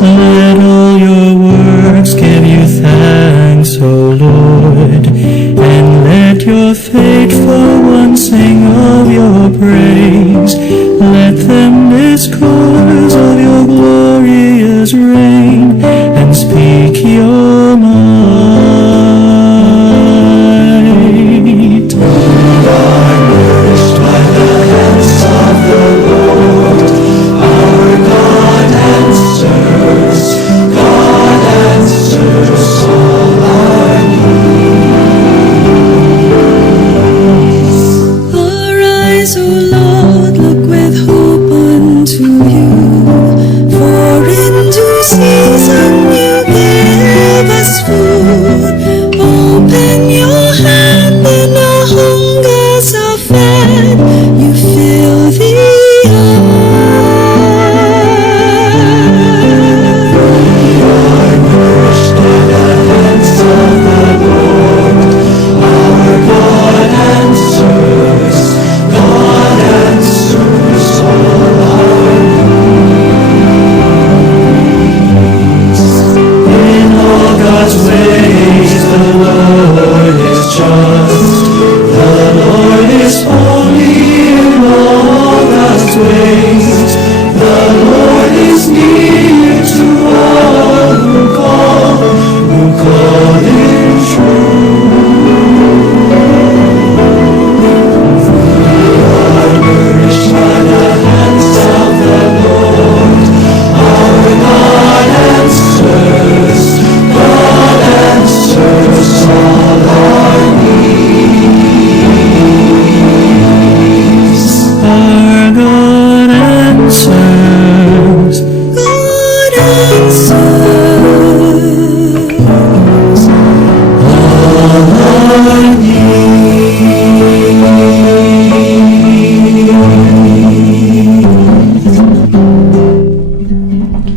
Let all your works give you thanks, O Lord, and let your faithful ones sing of your praise. Let them discourse of your glorious reign and speak your might. We are nourished by the hands of the Lord. Our God answers. God answers all our needs. Arise, O Lord, look with hope unto you, for in due season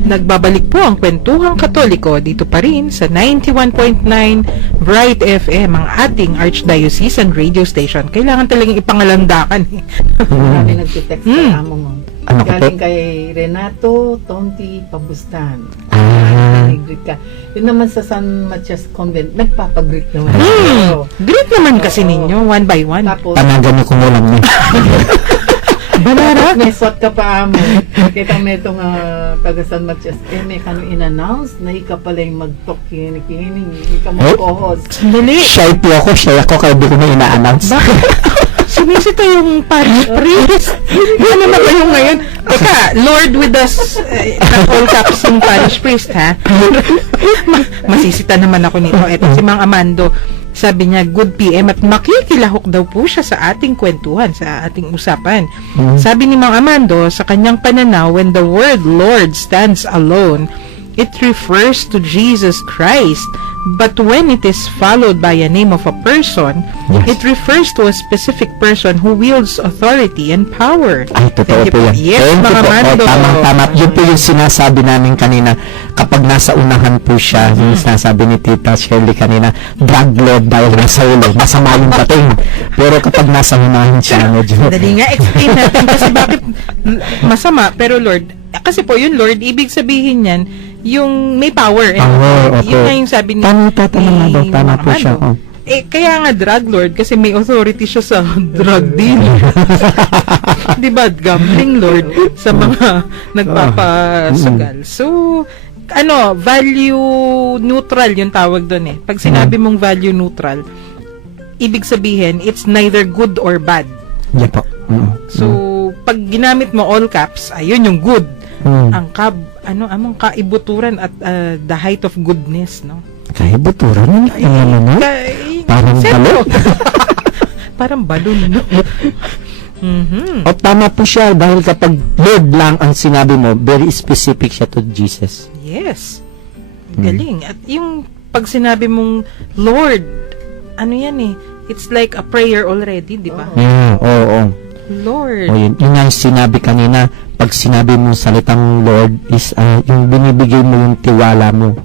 Nagbabalik po ang Kwentuhang Katoliko dito pa rin sa 91.9 Bright FM, ang ating Archdiocesan radio station. Kailangan talagang ipangalandakan. Marami nagtitext kay amo mo. Ano ko po? Galing kay Renato Tonti Pabustan. Ah, Greet ka. Yun naman sa San Matias Convent, nagpapagreet naman. Great naman kasi Oo. ninyo, one by one. Tapos, panagan niyo kung ulam niyo. Banara? may swat ka pa amo. Kita mo itong taga San Matias. May kanong in-announce na ika pala yung mag-talk kinikinig. Ika mo Oh? co-host. Sandali. Shy po ako, kaya di ko na ina-announce. Sumisita yung parish priest. Ano na kayo ngayon? Teka, Lord with us, not all caps yung parish priest, ha? Masisita naman ako nito. Eto si Mang Amando. Sabi niya, good PM at makikilahok daw po siya sa ating kwentuhan, sa ating usapan. Sabi ni Mang Amando, sa kanyang pananaw, when the word Lord stands alone, it refers to Jesus Christ. But when it is followed by a name of a person, Yes. it refers to a specific person who wields authority and power. Ay, totoo Thank you po yan. Yes, Thank you Mga po. Mando. Tama. Yun po yung sinasabi namin kanina. Kapag nasa unahan po siya, yung sinasabi ni Tita Shirley kanina, drug lord dahil nasa ulo, masama yung dating. Pero kapag nasa unahan siya, medyo... Dali nga, explain natin kasi bakit masama. Pero Lord, kasi po yung Lord, ibig sabihin yan, yung may power. And Power, opo. Yun nga yung sabi ni Tama ni daw. Tama Mang po siya. Amando. Oh. Kaya nga drug lord kasi may authority siya sa drug dealer. Di ba? Gambling lord sa mga nagpapasugal. So, value neutral yung tawag doon eh. Pag sinabi mong value neutral, ibig sabihin, it's neither good or bad. Yan po. So, pag ginamit mo all caps, ayun yung good. Mm. Ang among kaibuturan at the height of goodness, no? Kaya buturan nila. Ano? Parang Sentro. balon. Parang balon, no? Mhm. O tama po siya dahil kapag Lord lang ang sinabi mo, very specific siya to Jesus. Yes. Galing. At yung pag sinabi mong Lord, ano yan eh, it's like a prayer already, di ba? Yeah, oo. Lord. O yun nga yung sinabi kanina, pag sinabi mo salitang Lord is yung binibigay mo yung tiwala mo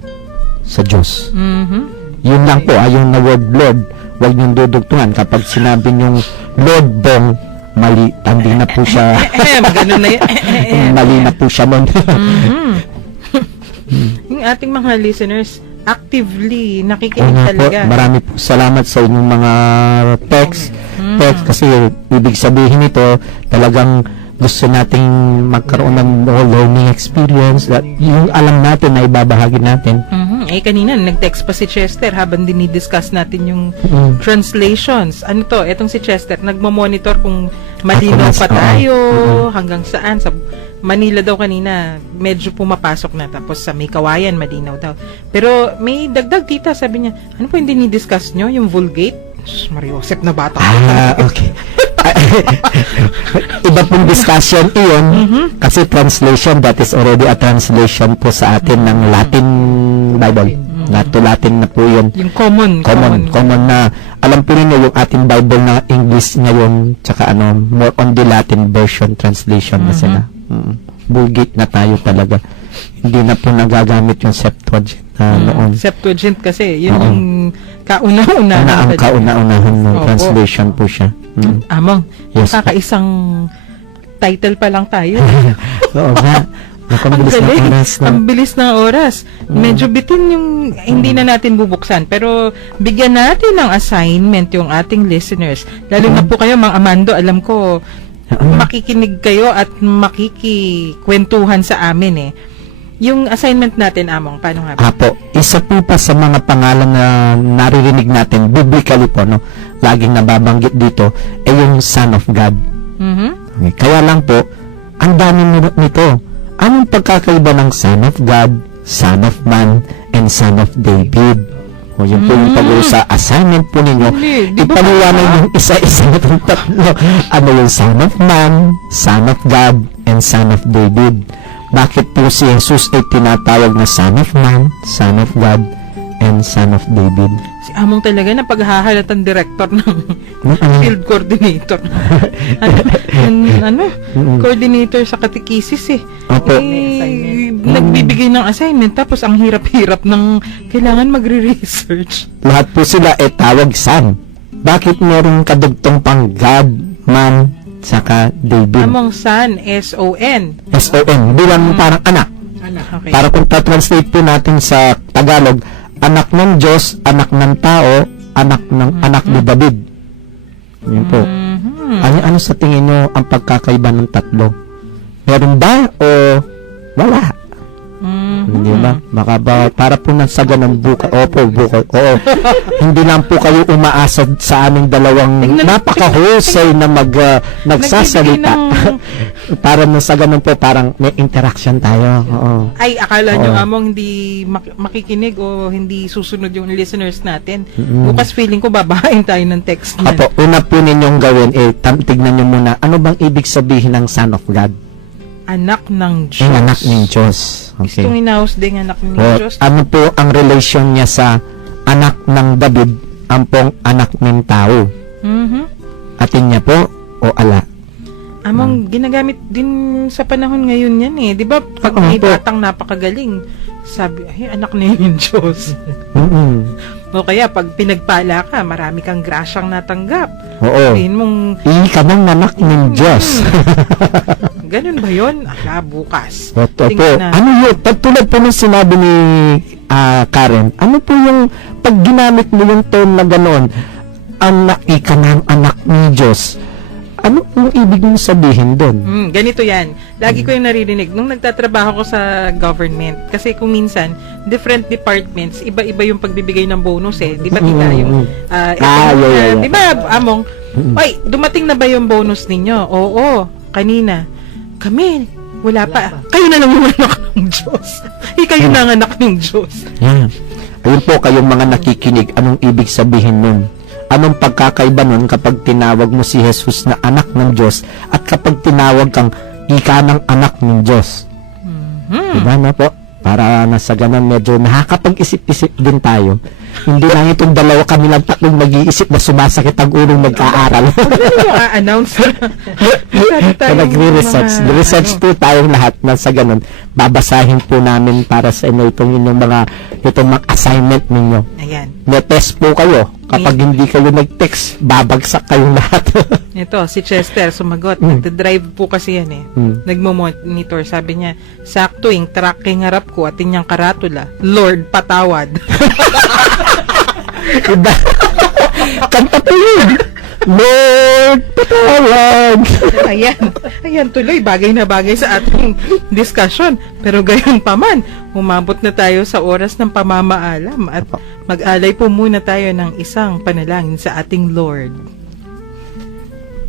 sa Diyos. Mhm. Yun lang po, yung na word Lord, huwag niyong dudugtungan. Kapag sinabi niyong Lord Bong, mali, hindi na po siya, Ganun na yan. mali na po siya nun. Yung ating mga listeners, actively Oo nakikinig nga po, talaga. marami po salamat sa inyong mga text kasi ibig sabihin nito talagang gusto nating magkaroon ng learning experience that yung alam natin na ibabahagi natin. Kanina, nag-text pa si Chester habang dinidiscuss natin yung translations. Ano to? Etong si Chester, nagmo-monitor kung malinaw pa tayo, hanggang saan. Sa Manila daw kanina, medyo pumapasok na. Tapos sa may kawayan, malinaw daw. Pero may dagdag tita, sabi niya, ano po yung dinidiscuss nyo? Yung Vulgate? Mariosep na bata. Okay. Iba pong discussion iyon kasi translation, that is already a translation po sa atin ng Latin Bible. Latin na po yun. Yung common na alam po ninyo yung ating Bible na English ngayon tsaka more on the Latin version translation na sila. Vulgate na tayo talaga. Hindi na po nagagamit yung Septuagint noon. Septuagint kasi, yun yung kauna-una. Ang kauna-unahan ng Opo. translation po siya. Among, Yes, kakaisang title pa lang tayo. Oo nga. Ang Nakabilis na galing. oras na. Ang bilis ng oras. Medyo bitin yung hindi na natin bubuksan. Pero bigyan natin ng assignment yung ating listeners. Lalo na po kayo, Mang Amando, alam ko, makikinig kayo at makikikwentuhan sa amin eh. Yung assignment natin, Among, paano nga ba? Apo, isa po pa sa mga pangalan na naririnig natin, biblically po, no, laging nababanggit dito, ay yung Son of God. Mhm. Okay. Kaya lang po, ang dami nito. Anong pagkakaiba ng Son of God, Son of Man, and Son of David? O yun po yung pag-uusa assignment po ninyo. Hindi, di ba Ipaliwanag pa? yung isa-isa na itong tatlo. Ano yung Son of Man, Son of God, and Son of David? Bakit po si Jesus ay tinatawag na Son of Man, Son of God, and Son of David? Si Among talaga na paghahalatan director ng field coordinator. Coordinator sa catechesis eh. Opo. Eh, nagbibigay ng assignment tapos ang hirap-hirap ng kailangan magre-research. Lahat po sila tawag son. Bakit meron kadugtong pang God, man, saka David? Among son, S-O-N. S-O-N, bilang parang anak. Okay. Para kung translate po natin sa Tagalog, anak ng Diyos, anak ng tao, anak ni David. Yan po. Ano sa tingin nyo ang pagkakaiba ng tatlo? Meron ba o wala? Hindi ba? Baka ba, para po nang sa ganang buka. Opo, buka. Oo. Hindi lang po kayo umaasa sa aming dalawang napakahusay na nagsasalita. Para nang sa ganun po, parang may interaction tayo. Oo. Ay, akala nyo, Oo. Among, hindi makikinig o hindi susunod yung listeners natin. Bukas feeling ko babahain tayo ng text niyan. Apo, una po ninyong gawin, tignan nyo muna, ano bang ibig sabihin ng Son of God? Anak ng Diyos. Yung anak ng Diyos. Okay. Itong inaus din anak ng O, Diyos. ano po ang relation niya sa anak ng David, ang pong anak ng tao? Mhm. Atin niya po o ala? Among, ginagamit din sa panahon ngayon yan eh. Di ba, pag Oo may po. batang napakagaling, sabi, ay, anak na yun yung Diyos. Mm-mm. O kaya, pag pinagpala ka, marami kang grasyang natanggap. Oo. Sabihin mong, Ka ng anak ng Diyos. ganun ba yun? Bukas. Opo. Tingnan na. Ano yun? Tulad po ng sinabi ni Karen, ano po yung pag ginamit mo yung term na gano'n, anak, ika ng anak ni Diyos, ano yung ibig mong sabihin doon? Ganito yan. Lagi ko yung naririnig. Nung nagtatrabaho ko sa government, kasi kung minsan, different departments, iba-iba yung pagbibigay ng bonus eh. Di ba tita yung... yeah. Di ba, Among, oy, dumating na ba yung bonus ninyo? Oo, kanina. Kami, wala pa. Kayo na lang yung anak ng Diyos. Kayo na ang anak ng Diyos. Yeah. Ayun po kayong mga nakikinig, anong ibig sabihin nun? Anong pagkakaiba nun kapag tinawag mo si Jesus na anak ng Diyos at kapag tinawag kang ika ng anak ng Diyos? Diba na po? Para nasa ganun medyo nakakapag-isip-isip din tayo. Hindi lang itong dalawa kami lang tatlong nag-iisip na sumasakit ang ulong nag-aaral. Ano yung a-announce? Nagre-research. Research po tayong lahat na sa ganun. Babasahin po namin para sa inyo itong mga assignment ninyo. Ayan. May test po kayo. Kapag hindi kayo nag-text, babagsak kayong lahat. Ito, si Chester sumagot. Nagda-drive po kasi yan eh. Nagmo-monitor. Sabi niya, saktuing tracking harap ko at inyang karatula. Lord, patawad. Iba. Kanta po yun. Lord, patawad. Ayan tuloy, bagay na bagay sa ating discussion. Pero gayon pa man, umabot na tayo sa oras ng pamamaalam at mag-alay po muna tayo ng isang panalangin sa ating Lord.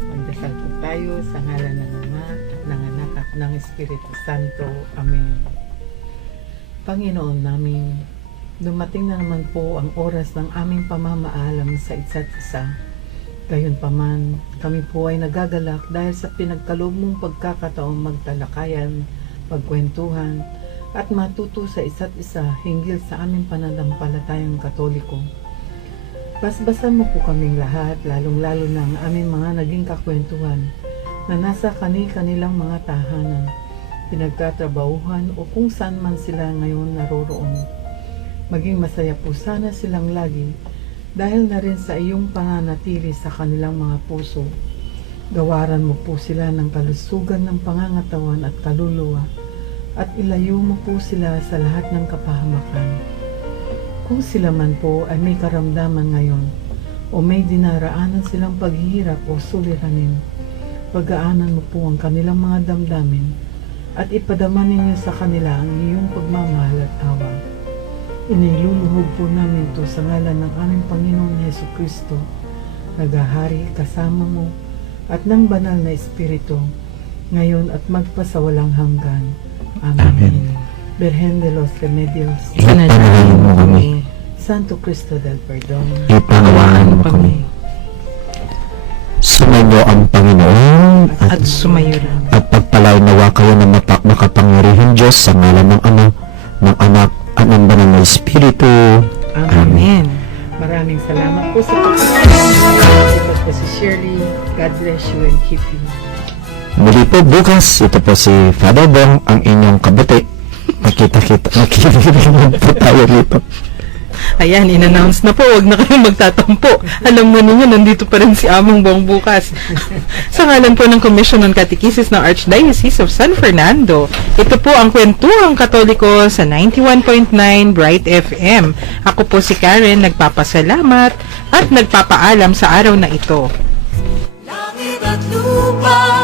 Magdasal po tayo sa ngalan ng Ama at ng Anak at ng Espiritu Santo. Amen. Panginoon namin, dumating na naman po ang oras ng aming pamamaalam sa isa't isa. Gayunpaman, kami po ay nagagalak dahil sa pinagkaloob mong pagkakataong magtalakayan, pagkwentuhan, at matuto sa isa't isa hinggil sa aming pananampalatayang Katoliko. Basbasan mo po kaming lahat, lalong-lalo na ang aming mga naging kakwentuhan na nasa kanilang mga tahanan, pinagtatrabahuhan o kung saan man sila ngayon naroroon. Maging masaya po sana silang lagi dahil na rin sa iyong pananatili sa kanilang mga puso. Gawaran mo po sila ng kalusugan ng pangangatawan at kaluluwa at ilayo mo po sila sa lahat ng kapahamakan. Kung sila man po ay may karamdaman ngayon o may dinaraanan silang paghihirap o suliranin, pagaanan mo po ang kanilang mga damdamin at ipadama ninyo sa kanila ang iyong pagmamahal at awa. Iniluluhog po namin ito sa ngalan ng aming Panginoon Jesucristo, naghahari kasama mo at ng banal na Espiritu, ngayon at magpasawalang hanggan. Amen. Virgen de los Remedios, Ipanalangin mo kami. Santo Cristo del Perdón, Ipangawaan mo kami. Sumayo ang Panginoon At sumayo rin. at pagpalain nawa kayo ng makapangyarihang Diyos sa ngalan ng Ama, ng Anak, at ng Banal na Espiritu. Amen. Maraming salamat po sa pagkakas. Ito po si Shirley. God bless you and keep you. Muli po bukas, ito po si Father Bong, ang inyong kabuti. Nakita-kita. Nakikinig po tayo rito. Ayan, in-announce na po, wag na kayong magtatampo. Alam na ninyo, nandito pa rin si Amang Bong bukas. Sa ngalan po ng Commission on Catechesis ng Archdiocese of San Fernando, ito po ang Kwentuhang Katoliko sa 91.9 Bright FM. Ako po si Karen, nagpapasalamat at nagpapaalam sa araw na ito. Langit at lupa